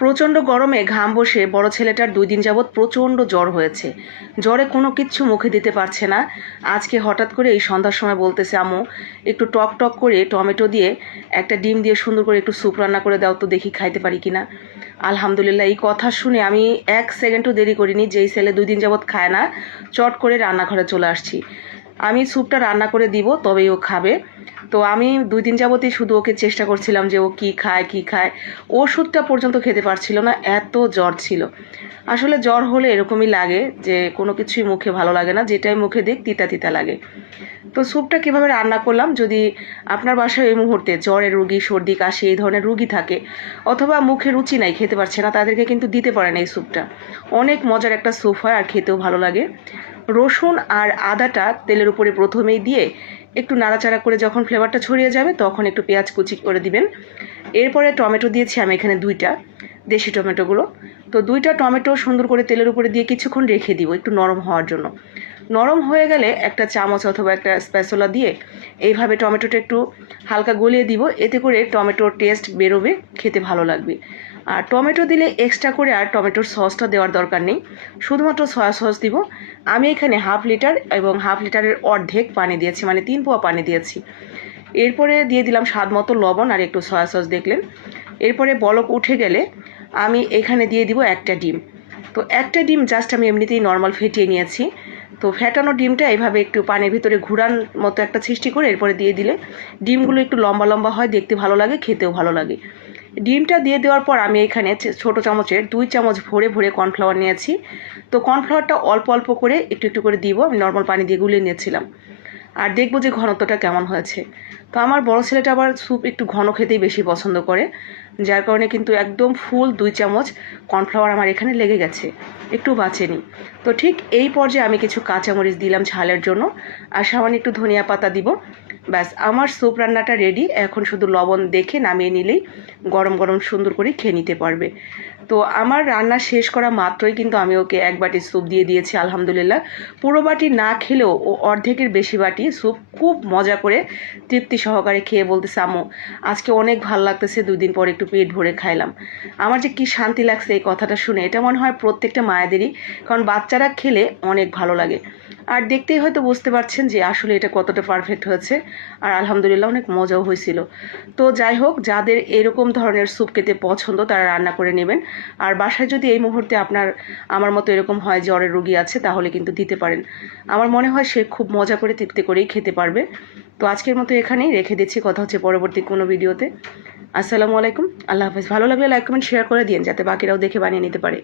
প্রচণ্ড গরমে ঘাম বসে বড় ছেলেটার দুই দিন যাবৎ প্রচণ্ড জ্বর হয়েছে। জ্বরে কোনো কিচ্ছু মুখে দিতে পারছে না। আজকে হঠাৎ করে এই সন্ধ্যার সময় বলতেছে আমু একটু টক টক করে টমেটো দিয়ে একটা ডিম দিয়ে সুন্দর করে একটু স্যুপ রান্না করে দাও তো দেখি খাইতে পারি কিনা। আলহামদুলিল্লাহ, এই কথা শুনে আমি এক সেকেন্ডও দেরি করিনি, যেই ছেলে দুই দিন যাবৎ খায় না, চট করে রান্নাঘরে চলে আসছি। আমি স্যুপটা রান্না করে দিব, তবেই ও খাবে। তো আমি দুই দিন যাবতই শুধু ওকে চেষ্টা করছিলাম যে ও কী খায় কী খায়। ওষুধটা পর্যন্ত খেতে পারছিল না, এত জ্বর ছিল। আসলে জ্বর হলে এরকমই লাগে যে কোনো কিছুই মুখে ভালো লাগে না, যেটাই মুখে দিক তিতা তিতা লাগে। তো স্যুপটা কীভাবে রান্না করলাম, যদি আপনার বাসায় এই মুহূর্তে জ্বরের রুগী, সর্দি, কাশি এই ধরনের রুগী থাকে, অথবা মুখে রুচি নাই, খেতে পারছে না, তাদেরকে কিন্তু দিতে পারেন এই স্যুপটা। অনেক মজার একটা স্যুপ হয় আর খেতেও ভালো লাগে। রসুন আর আদাটা তেলের উপরে প্রথমেই দিয়ে একটু নাড়াচাড়া করে যখন ফ্লেভারটা ছড়িয়ে যাবে তখন একটু পেঁয়াজ কুচি করে দিবেন। এরপরে টমেটো দিয়েছি আমি এখানে দুইটা দেশি টমেটোগুলো। তো দুইটা টমেটো সুন্দর করে তেলের উপরে দিয়ে কিছুক্ষণ রেখে দিব একটু নরম হওয়ার জন্য। নরম হয়ে গেলে একটা চামচ অথবা একটা স্প্যাসোলা দিয়ে এইভাবে টমেটোটা একটু হালকা গলিয়ে দিব। এতে করে টমেটোর টেস্ট বেরোবে, খেতে ভালো লাগবে। আর টমেটো দিলে এক্সট্রা করে আর টমেটোর সসটা দেওয়ার দরকার নেই। শুধুমাত্র সয়া সস দিব। আমি এখানে হাফ লিটার এবং হাফ লিটারের অর্ধেক পানি দিয়েছি মানে তিন পোয়া পানি দিয়েছি। এরপরে দিয়ে দিলাম স্বাদ মতো লবণ আর একটু সয়া সস, দেখলেন? এরপরে বলক উঠে গেলে আমি এখানে দিয়ে দিব একটা ডিম। তো একটা ডিম জাস্ট আমি এমনিতেই নর্মাল ফেটিয়ে নিয়েছি। তো ফেটানো ডিমটা এইভাবে একটু পানির ভিতরে ঘুরান মতো একটা সৃষ্টি করে এরপরে দিয়ে দিলে ডিমগুলো একটু লম্বা লম্বা হয়, দেখতে ভালো লাগে, খেতেও ভালো লাগে। ডিমটা দিয়ে দেওয়ার পর আমি এখানে ছোট চামচের দুই চামচ ভরে ভরে কর্নফ্লাওয়ার নিয়েছি। তো কর্নফ্লাওয়ারটা অল্প অল্প করে একটু একটু করে দিব। আমি নর্মাল পানি দিয়ে গুলিয়ে নিয়েছিলাম। আর দেখব যে ঘনত্বটা কেমন হয়েছে। তো আমার বড় ছেলেটা আবার স্যুপ একটু ঘন খেতেই বেশি পছন্দ করে। যার কারণে কিন্তু একদম ফুল দুই চামচ কর্নফ্লাওয়ার আমার এখানে লেগে গেছে। একটু বাঁচেনি তো ঠিক এই পর্যায়ে আমি কিছু কাঁচামরিচ দিলাম ঝালের জন্য। আর সামান্য একটু ধনিয়া পাতা দিব। ব্যাস, আমার স্যুপ রান্নাটা রেডি এখন শুধু লবণ দেখে নামিয়ে নিলেই গরম গরম সুন্দর করে খেয়ে নিতে পারবে। তো আমার রান্না শেষ করা মাত্রই কিন্তু আমি ওকে এক বাটি স্যুপ দিয়ে দিয়েছি, আলহামদুলিল্লাহ। পুরো বাটি না খেলেও ও অর্ধেকের বেশি বাটি স্যুপ খুব মজা করে তৃপ্তি সহকারে খেয়ে বলতেছে, আম্মু, আজকে অনেক ভালো লাগতেছে দুই দিন পর একটু পেট ভরে খাইলাম। আমার যে কি শান্তি লাগছে এই কথাটা শুনে, এটা মনে হয় প্রত্যেকটা মায়েদেরই, কারণ বাচ্চারা খেলে অনেক ভালো লাগে। আর দেখতেই হয়তো বুঝতে পারছেন যে আসলে এটা কতটা পারফেক্ট হয়েছে। আর আলহামদুলিল্লাহ অনেক মজাও হয়েছিল। তো যাই হোক, যাদের এরকম ধরনের স্যুপ খেতে পছন্দ, তারা রান্না করে নেবেন। আর বাসায় যদি এই মুহূর্তে আপনার, আমার মতো এরকম হয়, জ্বরের রুগী আছে, তাহলে কিন্তু দিতে পারেন। আমার মনে হয় সে খুব মজা করে তৃপ্তি করেই খেতে পারবে। তো আজকের মতো এখানেই রেখে দিচ্ছি। কথা হচ্ছে পরবর্তী কোনো ভিডিওতে। আসসালামু আলাইকুম। আল্লাহ হাফেজ। ভালো লাগলে লাইক কমেন্ট শেয়ার করে দিন যাতে বাকিরাও দেখে বানিয়ে নিতে পারে।